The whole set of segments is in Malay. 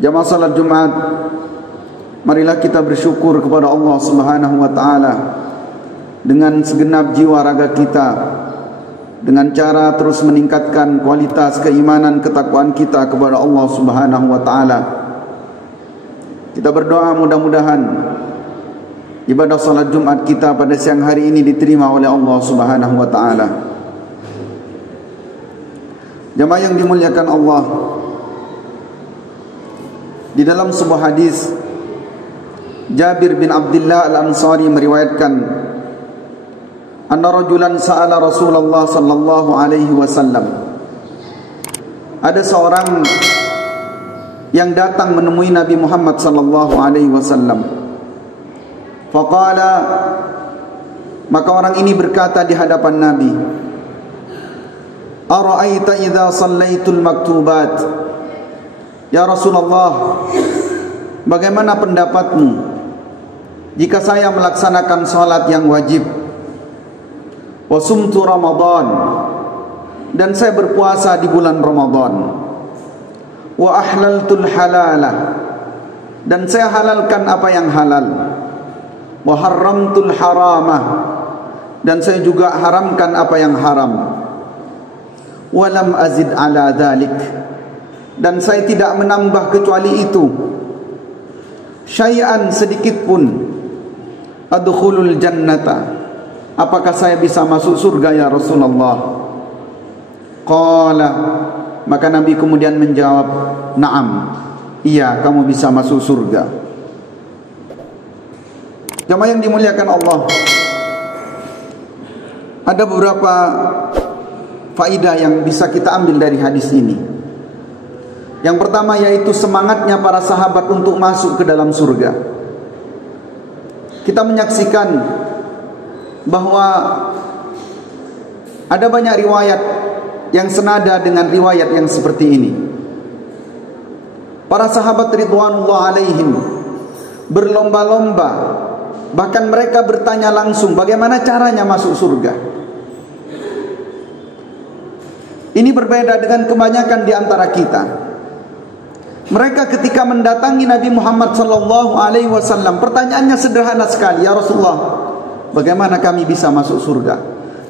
Jamaah salat Jumat, marilah kita bersyukur kepada Allah Subhanahu wa taala dengan segenap jiwa raga kita, dengan cara terus meningkatkan kualitas keimanan ketakwaan kita kepada Allah Subhanahu wa taala. Kita berdoa mudah-mudahan ibadah salat Jumat kita pada siang hari ini diterima oleh Allah Subhanahu wa taala. Jamaah yang dimuliakan Allah, di dalam sebuah hadis Jabir bin Abdullah Al-Ansari meriwayatkan, anna rajulan sa'ala Rasulullah sallallahu alaihi wasallam. Ada seorang yang datang menemui Nabi Muhammad sallallahu alaihi wasallam. Faqala, maka orang ini berkata di hadapan Nabi, ara'aita idza shallaitul maktubat? Ya Rasulullah, bagaimana pendapatmu jika saya melaksanakan salat yang wajib, wa sumtu Ramadan, dan saya berpuasa di bulan Ramadan, wa ahlaltul halalah, dan saya halalkan apa yang halal, wa haramtul haramah, dan saya juga haramkan apa yang haram, wa lam azid ala dhalik, dan saya tidak menambah kecuali itu, syai'an sedikit pun, adkhulul jannata, apakah saya bisa masuk surga ya Rasulullah? Qala, maka Nabi kemudian menjawab, na'am, iya, kamu bisa masuk surga. Jamaah yang dimuliakan Allah, ada beberapa faedah yang bisa kita ambil dari hadis ini. Yang pertama yaitu semangatnya para sahabat untuk masuk ke dalam surga. Kita menyaksikan bahwa ada banyak riwayat yang senada dengan riwayat yang seperti ini. Para sahabat ridwanullah alaihim berlomba-lomba, bahkan mereka bertanya langsung bagaimana caranya masuk surga. Ini berbeda dengan kebanyakan di antara kita. Mereka ketika mendatangi Nabi Muhammad sallallahu alaihi wasallam, pertanyaannya sederhana sekali, ya Rasulullah, bagaimana kami bisa masuk surga?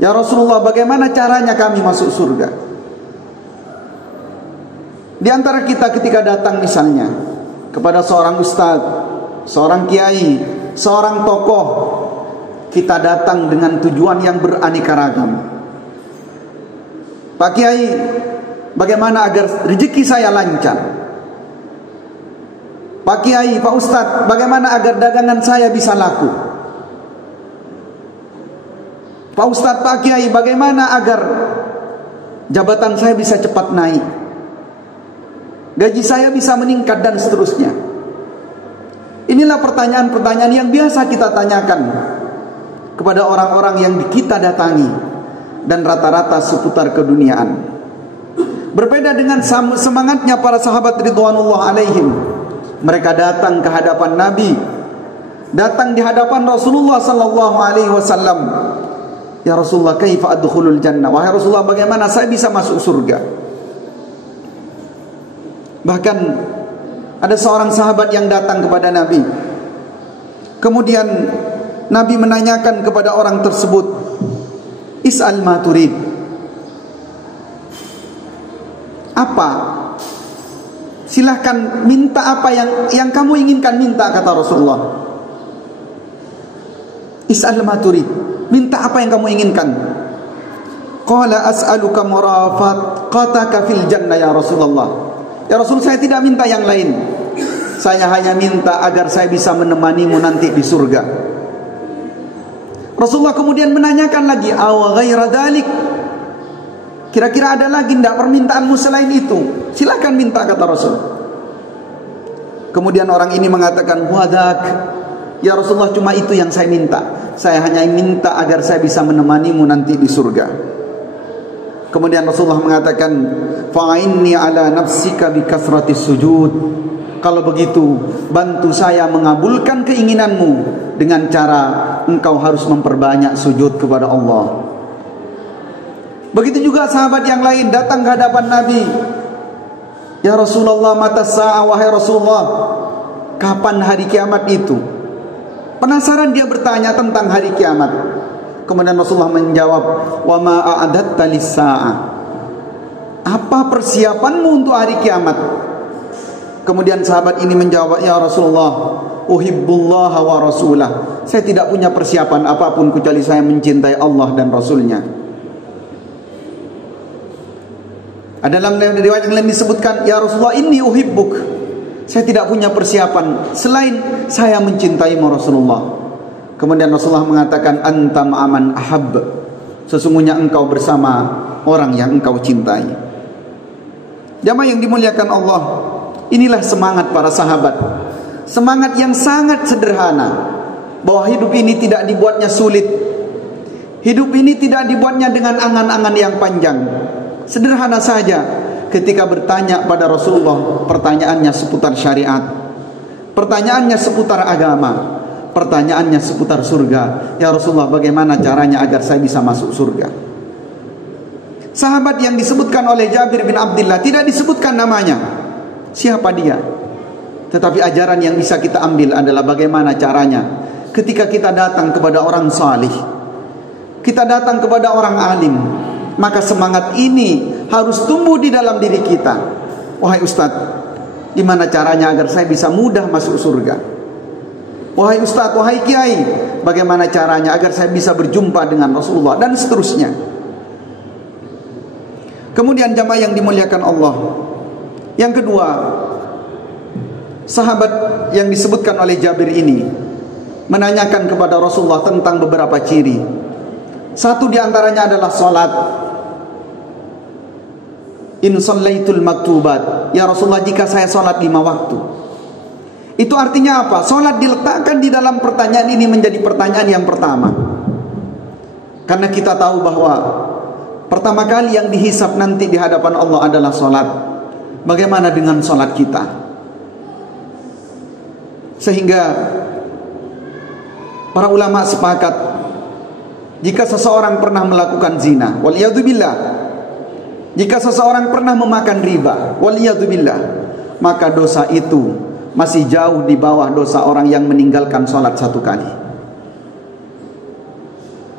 Ya Rasulullah, bagaimana caranya kami masuk surga? Di antara kita ketika datang misalnya kepada seorang ustaz, seorang kiai, seorang tokoh, kita datang dengan tujuan yang beraneka ragam. Pak Kiai, bagaimana agar rezeki saya lancar? Pak Kiai, Pak Ustadz, bagaimana agar dagangan saya bisa laku? Pak Ustadz, Pak Kiai, bagaimana agar jabatan saya bisa cepat naik, gaji saya bisa meningkat, dan seterusnya. Inilah pertanyaan-pertanyaan yang biasa kita tanyakan kepada orang-orang yang kita datangi, dan rata-rata seputar keduniaan. Berbeda dengan semangatnya para sahabat ridwanullah alaihim. Mereka datang ke hadapan Nabi, datang di hadapan Rasulullah sallallahu alaihi wasallam. Ya Rasulullah, kaifa adkhulul jannah? Wahai Rasulullah, bagaimana saya bisa masuk surga? Bahkan ada seorang sahabat yang datang kepada Nabi. Kemudian Nabi menanyakan kepada orang tersebut, is'al ma turid. Apa? Silahkan minta apa yang kamu inginkan, minta, kata Rasulullah. Is'al ma turid, minta apa yang kamu inginkan. Qala as'aluka murafaqataka fil jannah ya Rasulullah. Ya Rasul, saya tidak minta yang lain, saya hanya minta agar saya bisa menemanimu nanti di surga. Rasulullah kemudian menanyakan lagi, aw ghaira dzalik, kira-kira ada lagi tidak permintaanmu selain itu? Silakan minta, kata Rasul. Kemudian orang ini mengatakan, wadak, ya Rasulullah, cuma itu yang saya minta. Saya hanya minta agar saya bisa menemanimu nanti di surga. Kemudian Rasulullah mengatakan, fa'inni ala nafsika bi kasratis sujud. Kalau begitu, bantu saya mengabulkan keinginanmu dengan cara engkau harus memperbanyak sujud kepada Allah. Begitu juga sahabat yang lain datang ke hadapan Nabi. Ya Rasulullah, mata sa'ah, wahai Rasulullah, kapan hari kiamat itu? Penasaran dia bertanya tentang hari kiamat. Kemudian Rasulullah menjawab, wa ma a'adatta lis-sa'ah. Apa persiapanmu untuk hari kiamat? Kemudian sahabat ini menjawab, ya Rasulullah, uhibbullah wa rasulah. Saya tidak punya persiapan apapun kecuali saya mencintai Allah dan Rasulnya. Ada dalam riwayat yang lain disebutkan, ya Rasulullah, inni uhibbuk. Saya tidak punya persiapan selain saya mencintaimu Rasulullah. Kemudian Rasulullah mengatakan, anta ma'aman ahab. Sesungguhnya engkau bersama orang yang engkau cintai. Jamaah yang dimuliakan Allah, inilah semangat para sahabat. Semangat yang sangat sederhana, bahwa hidup ini tidak dibuatnya sulit. Hidup ini tidak dibuatnya dengan angan-angan yang panjang. Sederhana saja. Ketika bertanya pada Rasulullah, pertanyaannya seputar syariat, pertanyaannya seputar agama, pertanyaannya seputar surga. Ya Rasulullah, bagaimana caranya agar saya bisa masuk surga? Sahabat yang disebutkan oleh Jabir bin Abdullah tidak disebutkan namanya, siapa dia. Tetapi ajaran yang bisa kita ambil adalah bagaimana caranya ketika kita datang kepada orang salih, kita datang kepada orang alim, maka semangat ini harus tumbuh di dalam diri kita. Wahai Ustadz, gimana caranya agar saya bisa mudah masuk surga? Wahai Ustadz, wahai Kiai, bagaimana caranya agar saya bisa berjumpa dengan Rasulullah? Dan seterusnya. Kemudian jamaah yang dimuliakan Allah, yang kedua, sahabat yang disebutkan oleh Jabir ini menanyakan kepada Rasulullah tentang beberapa ciri. Satu diantaranya adalah salat. In shallaitul maktubat. Ya Rasulullah, jika saya salat 5 waktu. Itu artinya apa? Salat diletakkan di dalam pertanyaan ini menjadi pertanyaan yang pertama. Karena kita tahu bahwa pertama kali yang dihisab nanti di hadapan Allah adalah salat. Bagaimana dengan salat kita? Sehingga para ulama sepakat, jika seseorang pernah melakukan zina, waliyadzubillah, jika seseorang pernah memakan riba, waliyadzubillah, maka dosa itu masih jauh di bawah dosa orang yang meninggalkan sholat 1 kali.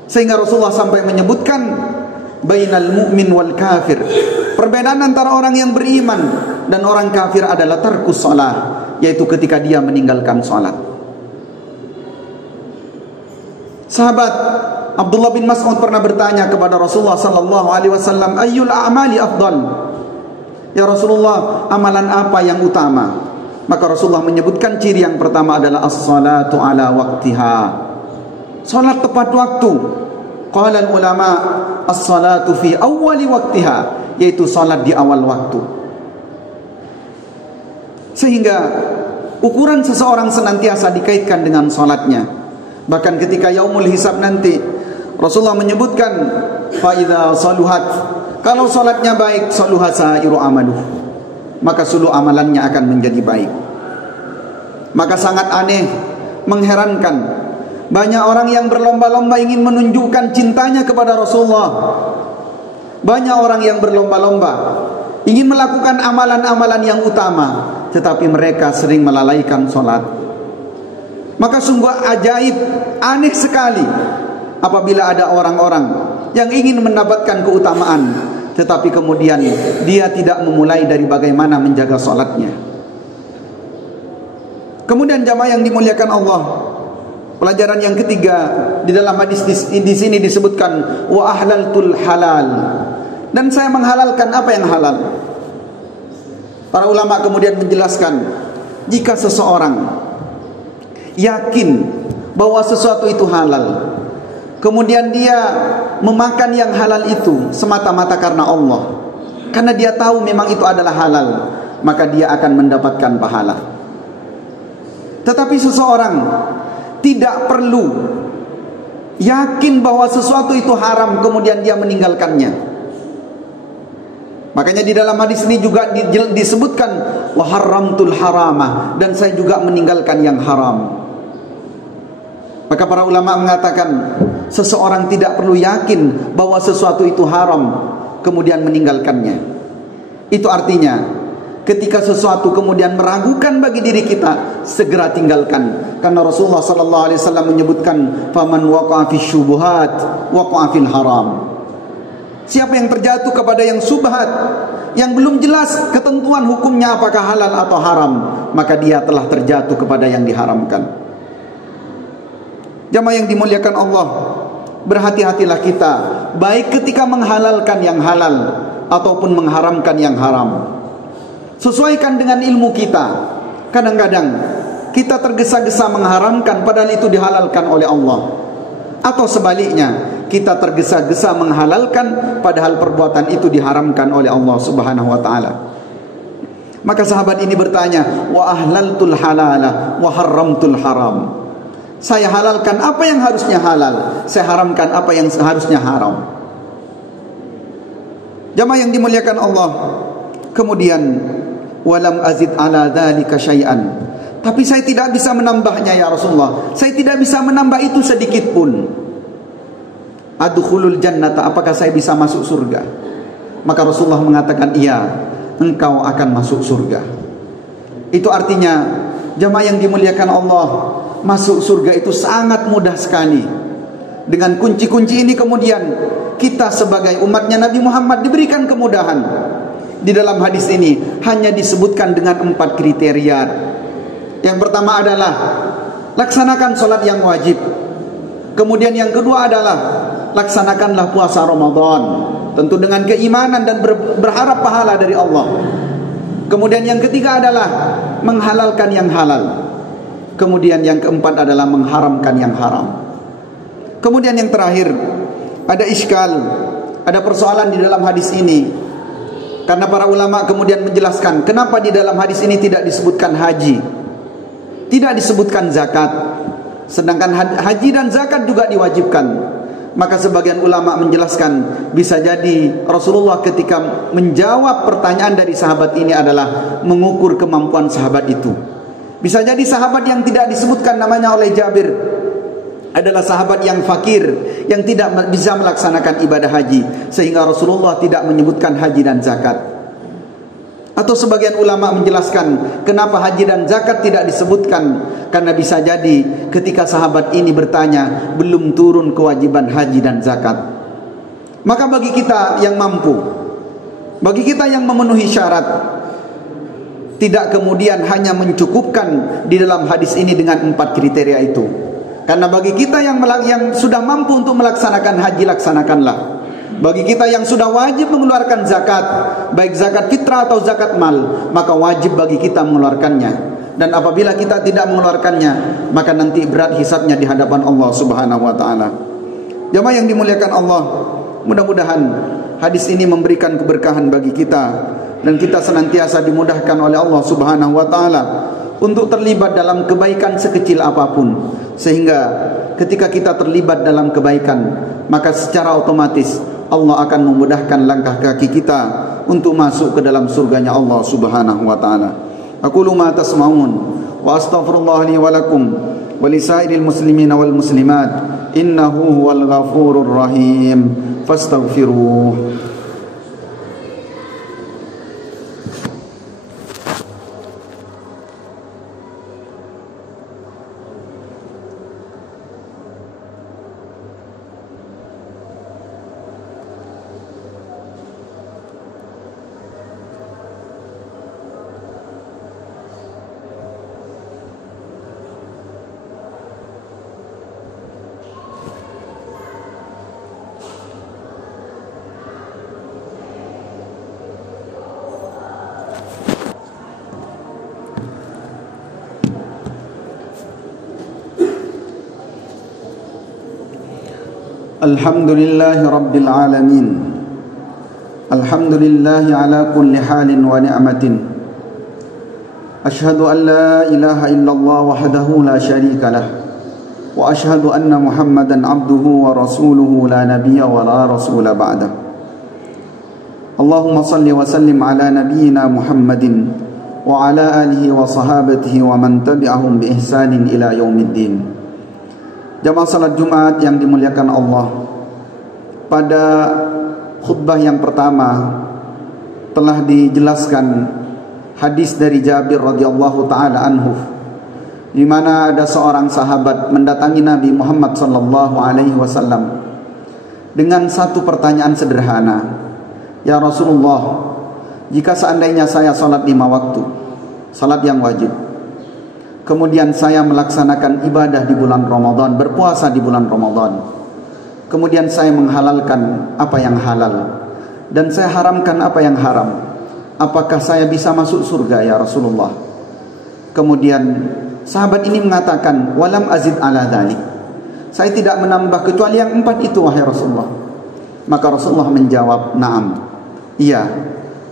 Sehingga Rasulullah sampai menyebutkan bainal mu'min wal kafir, perbedaan antara orang yang beriman dan orang kafir adalah tarkus sholat, yaitu ketika dia meninggalkan sholat. Sahabat Abdullah bin Mas'ud pernah bertanya kepada Rasulullah sallallahu alaihi wasallam, ayyul a'mali afdal? Ya Rasulullah, amalan apa yang utama? Maka Rasulullah menyebutkan ciri yang pertama adalah as-salatu ala waqtiha. Salat tepat waktu. Qala ulama, as-salatu fi awwali waqtiha, yaitu salat di awal waktu. Sehingga ukuran seseorang senantiasa dikaitkan dengan salatnya. Bahkan ketika yaumul hisab nanti, Rasulullah menyebutkan, fa idza saluhat, kalau salatnya baik, saluha sairu amaluh, maka seluruh amalannya akan menjadi baik. Maka sangat aneh, mengherankan, banyak orang yang berlomba-lomba ingin menunjukkan cintanya kepada Rasulullah. Banyak orang yang berlomba-lomba ingin melakukan amalan-amalan yang utama, tetapi mereka sering melalaikan salat. Maka sungguh ajaib, aneh sekali apabila ada orang-orang yang ingin mendapatkan keutamaan, tetapi kemudian dia tidak memulai dari bagaimana menjaga salatnya. Kemudian jamaah yang dimuliakan Allah, pelajaran yang ketiga di dalam hadis di sini disebutkan wa ahlaltul halal, dan saya menghalalkan apa yang halal. Para ulama kemudian menjelaskan, jika seseorang yakin bahwa sesuatu itu halal, kemudian dia memakan yang halal itu semata-mata karena Allah, karena dia tahu memang itu adalah halal, maka dia akan mendapatkan pahala. Tetapi seseorang tidak perlu yakin bahwa sesuatu itu haram kemudian dia meninggalkannya. Makanya di dalam hadis ini juga disebutkan wa haramtul harama, dan saya juga meninggalkan yang haram. Maka para ulama mengatakan, seseorang tidak perlu yakin bahwa sesuatu itu haram kemudian meninggalkannya. Itu artinya Ketika sesuatu kemudian meragukan bagi diri kita, segera tinggalkan. Karena Rasulullah sallallahu alaihi wasallam menyebutkan, "Faman waqa'a fi syubuhat waqa'a fil haram." Siapa yang terjatuh kepada yang subhat, yang belum jelas ketentuan hukumnya apakah halal atau haram, maka dia telah terjatuh kepada yang diharamkan. Jamaah yang dimuliakan Allah, berhati-hatilah kita, baik ketika menghalalkan yang halal ataupun mengharamkan yang haram. Sesuaikan dengan ilmu kita. Kadang-kadang kita tergesa-gesa mengharamkan padahal itu dihalalkan oleh Allah. Atau sebaliknya, kita tergesa-gesa menghalalkan padahal perbuatan itu diharamkan oleh Allah Subhanahu wa taala. Maka sahabat ini bertanya, "Wa ahlaltul halala wa harramtul haram." Saya halalkan apa yang harusnya halal, saya haramkan apa yang seharusnya haram. Jamaah yang dimuliakan Allah, kemudian walam azid ala dzalika syai'an. Tapi saya tidak bisa menambahnya ya Rasulullah. Saya tidak bisa menambah itu sedikit pun. Adkhulul jannata, apakah saya bisa masuk surga? Maka Rasulullah mengatakan, iya, engkau akan masuk surga. Itu artinya, jamaah yang dimuliakan Allah, masuk surga itu sangat mudah sekali. Dengan kunci-kunci ini kemudian kita sebagai umatnya Nabi Muhammad diberikan kemudahan. Di dalam hadis ini hanya disebutkan dengan 4 kriteria. Yang pertama adalah laksanakan sholat yang wajib. Kemudian yang kedua adalah laksanakanlah puasa Ramadan, tentu dengan keimanan dan berharap pahala dari Allah. Kemudian yang ketiga adalah menghalalkan yang halal. Kemudian yang keempat adalah mengharamkan yang haram. Kemudian yang terakhir, ada iskal, ada persoalan di dalam hadis ini. Karena para ulama kemudian menjelaskan kenapa di dalam hadis ini tidak disebutkan haji, tidak disebutkan zakat, sedangkan haji dan zakat juga diwajibkan. Maka sebagian ulama menjelaskan, bisa jadi Rasulullah ketika menjawab pertanyaan dari sahabat ini adalah mengukur kemampuan sahabat itu. Bisa jadi sahabat yang tidak disebutkan namanya oleh Jabir adalah sahabat yang fakir, yang tidak bisa melaksanakan ibadah haji, sehingga Rasulullah tidak menyebutkan haji dan zakat. Atau sebagian ulama menjelaskan kenapa haji dan zakat tidak disebutkan, karena bisa jadi ketika sahabat ini bertanya belum turun kewajiban haji dan zakat. Maka bagi kita yang mampu, bagi kita yang memenuhi syarat, tidak kemudian hanya mencukupkan di dalam hadis ini dengan 4 kriteria itu. Karena bagi kita yang sudah mampu untuk melaksanakan haji, laksanakanlah. Bagi kita yang sudah wajib mengeluarkan zakat, baik zakat fitrah atau zakat mal, maka wajib bagi kita mengeluarkannya. Dan apabila kita tidak mengeluarkannya, maka nanti berat hisabnya di hadapan Allah Subhanahu wa taala. Jamaah yang dimuliakan Allah, mudah-mudahan hadis ini memberikan keberkahan bagi kita, dan kita senantiasa dimudahkan oleh Allah Subhanahu wa taala untuk terlibat dalam kebaikan sekecil apapun, sehingga ketika kita terlibat dalam kebaikan, maka secara otomatis Allah akan memudahkan langkah kaki kita untuk masuk ke dalam surganya Allah Subhanahu wa taala. Aqulu ma tasma'un wa astaghfirullah li wa lakum wa lisairil muslimina wal muslimat innahu huwal ghafurur rahim fastaghfiruh. Alhamdulillahi Rabbil Alamin. Alhamdulillahi ala kulli halin wa ni'matin. Ashhadu an la ilaha illallah wahdahu la syarika lah, wa ashhadu anna Muhammadan abduhu wa rasuluhu la nabiyya wa la rasula ba'dah. Allahumma salli wa sallim ala nabiyyina Muhammadin wa ala alihi wa sahabatihi wa man tabi'ahum bi ihsanin ila yaumiddin. Jamaah salat Jumat yang dimuliakan Allah, pada khutbah yang pertama telah dijelaskan hadis dari Jabir radhiyallahu taala anhu, di mana ada seorang sahabat mendatangi Nabi Muhammad sallallahu alaihi wasallam dengan satu pertanyaan sederhana. Ya Rasulullah, jika seandainya saya salat 5 waktu, salat yang wajib, kemudian saya melaksanakan ibadah di bulan Ramadan, berpuasa di bulan Ramadan, kemudian saya menghalalkan apa yang halal dan saya haramkan apa yang haram, apakah saya bisa masuk surga ya Rasulullah? Kemudian sahabat ini mengatakan, walam azid ala dzalik, saya tidak menambah kecuali yang 4 itu wahai Rasulullah. Maka Rasulullah menjawab, na'am, iya,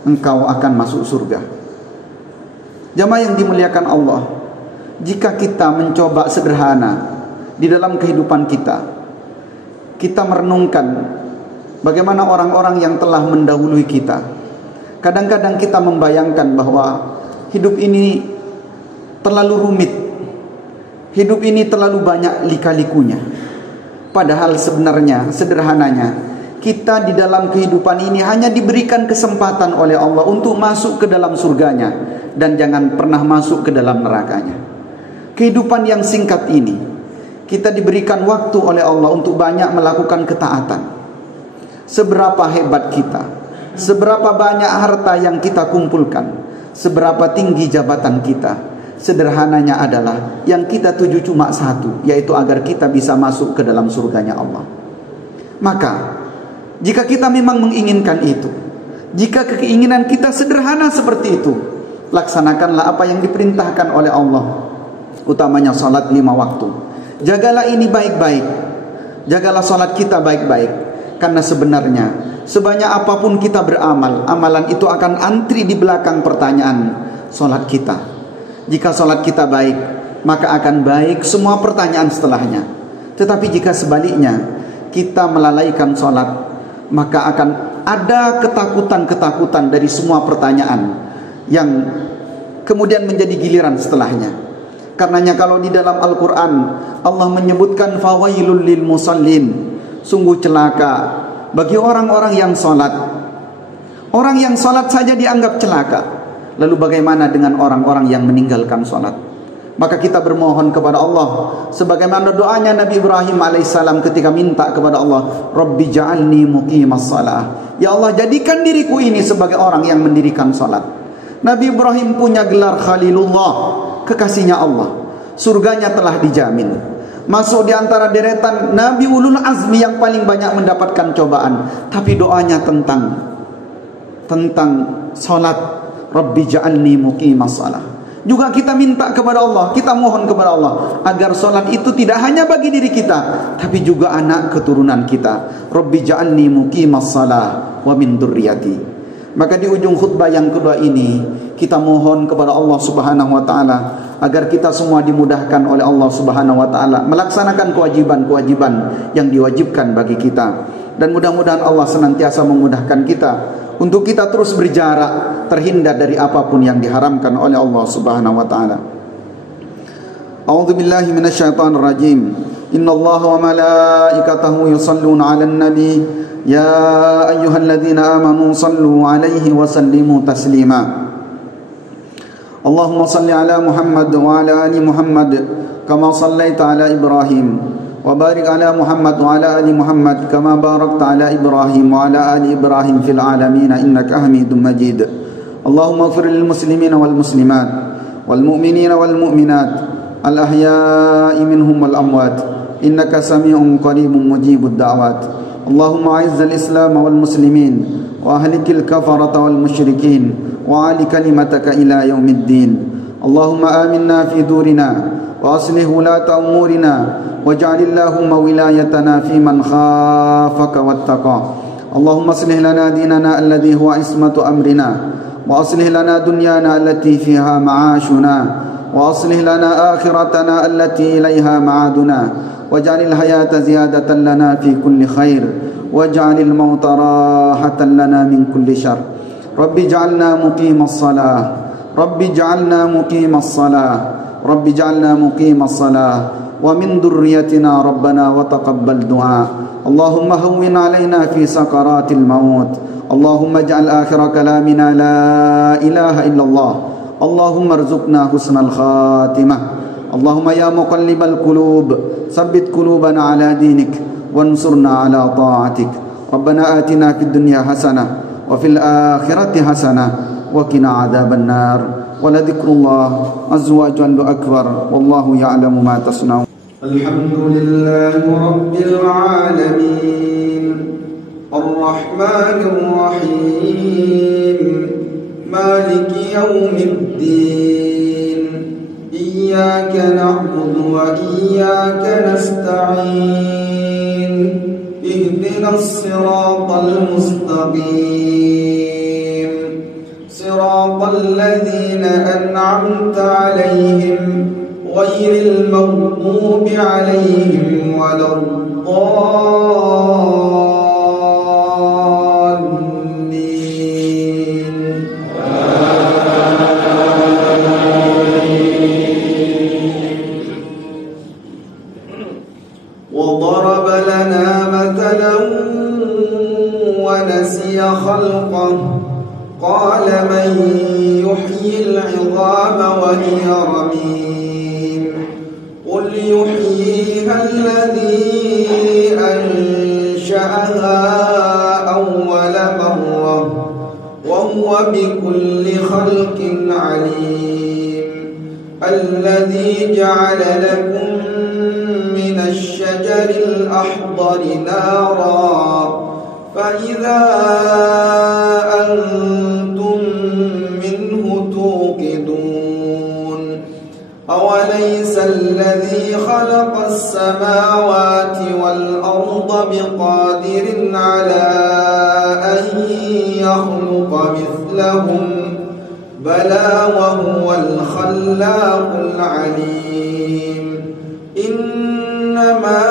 engkau akan masuk surga. Jamaah yang dimuliakan Allah, jika kita mencoba sederhana di dalam kehidupan kita, kita merenungkan bagaimana orang-orang yang telah mendahului kita. Kadang-kadang kita membayangkan bahwa hidup ini terlalu rumit, hidup ini terlalu banyak lika-likunya. Padahal sebenarnya, sederhananya, kita di dalam kehidupan ini hanya diberikan kesempatan oleh Allah untuk masuk ke dalam surganya, dan jangan pernah masuk ke dalam nerakanya. Kehidupan yang singkat ini, kita diberikan waktu oleh Allah untuk banyak melakukan ketaatan. Seberapa hebat kita, seberapa banyak harta yang kita kumpulkan, seberapa tinggi jabatan kita, sederhananya adalah yang kita tuju cuma satu, yaitu agar kita bisa masuk ke dalam surganya Allah. Maka jika kita memang menginginkan itu, jika keinginan kita sederhana seperti itu, laksanakanlah apa yang diperintahkan oleh Allah, utamanya salat 5 waktu. Jagalah ini baik-baik, jagalah salat kita baik-baik, karena sebenarnya sebanyak apapun kita beramal, amalan itu akan antri di belakang pertanyaan salat kita. Jika salat kita baik, maka akan baik semua pertanyaan setelahnya. Tetapi jika sebaliknya, kita melalaikan salat, maka akan ada ketakutan-ketakutan dari semua pertanyaan yang kemudian menjadi giliran setelahnya. Karenanya kalau di dalam Al-Quran Allah menyebutkan fawailul lil musallin, sungguh celaka bagi orang-orang yang salat. Orang yang salat saja dianggap celaka, lalu bagaimana dengan orang-orang yang meninggalkan salat? Maka kita bermohon kepada Allah sebagaimana doanya Nabi Ibrahim alaihissalam ketika minta kepada Allah, Rabbi ja'alni muqimas salah. Ya Allah, jadikan diriku ini sebagai orang yang mendirikan salat. Nabi Ibrahim punya gelar Khalilullah, kekasihnya Allah. Surganya telah dijamin. Masuk di antara deretan Nabi Ulul Azmi yang paling banyak mendapatkan cobaan. Tapi doanya tentang salat, Rabbi ja'alni muqimas salah. Juga kita minta kepada Allah, kita mohon kepada Allah agar salat itu tidak hanya bagi diri kita, tapi juga anak keturunan kita. Rabbi ja'alni muqimas salah wa min dzurriyyati. Maka di ujung khutbah yang kedua ini, kita mohon kepada Allah Subhanahu wa taala agar kita semua dimudahkan oleh Allah Subhanahu wa taala melaksanakan kewajiban-kewajiban yang diwajibkan bagi kita. Dan mudah-mudahan Allah senantiasa memudahkan kita untuk kita terus berjarak, terhindar dari apapun yang diharamkan oleh Allah Subhanahu wa taala. A'udzu billahi minasyaitonir rajim. Innallaha wa malaikatahu yusholluna 'alan nabi ya ayyuhalladzina amanu shallu 'alaihi wa sallimu taslima. Allahumma shalli 'ala Muhammad wa 'ala ali Muhammad kama shallaita 'ala Ibrahim wa barik 'ala Muhammad wa 'ala ali Muhammad kama barakta 'ala Ibrahim wa 'ala ali Ibrahim fil 'alamin innaka Hamidum Majid. Allahumma ighfir lil muslimina wal muslimat wal mu'minina wal mu'minat al ahya'i minhum wal amwat innaka sami'un qaribun mujibud da'wat. Allahumma a'izzal islam wal muslimin wa ahlikil kafarata wal musyrikin wa 'ali kalimataka ila yaumiddin. Allahumma aminna fi durina wa aslih wulata umurina waj'al Allahumma wilayatana fi man khafaka wattaqa. Allahumma aslih lana dinana alladhi huwa ismatu amrina wa aslih lana dunyana allati fiha ma'ashuna wa aslih lana akhiratana allati ilaiha ma'aduna waj'alil hayata ziyadatan lana fi kulli khair waj'alil mauta rahatan lana min kulli syarr. Rabbi ja'alna muqimas salah, Rabbi ja'alna muqimas salah, Rabbi ja'alna muqimas salah wa min dhurriyyatina rabbana wa taqabbal du'a. Allahumma hawwin 'alaina fi sakaratil maut. Allahumma ij'al akhir kalamina la ilaha illallah Allahumma arzuqna husnal khatimah. Allahumma ya muqallibal qulub, tsabbit qulubana ala dinik, wansurna ala ta'atik. Rabbana atina fid dunya hasanah wa fil akhirati hasanah wa qina adzaban nar. Wa la dzikrullah azza wa jalla akbar. Wallahu ya'lamu ma tasna'un. Alhamdulillahi rabbil alamin. Ar-rahmanir rahim. Maliki yaumiddin. Iyyaka na'budu wa iyyaka nasta'in. Ihdinas siratal mustaqim. Siratal ladzina an'amta 'alaihim ghairil maghdubi 'alaihim waladdallin. وضرب لنا مثلا ونسي خلقه قال من يحيي العظام وهي رميم قل يحييها الذي أنشأها أول مرة وهو بكل خلق عليم الذي جعل لكم من الشجر الأخضر نارا فإذا أنتم منه توقدون أوليس الذي خلق السماوات والأرض بقادر على أن يخلق مثلهم بلى وهو الخلاق العليم إنما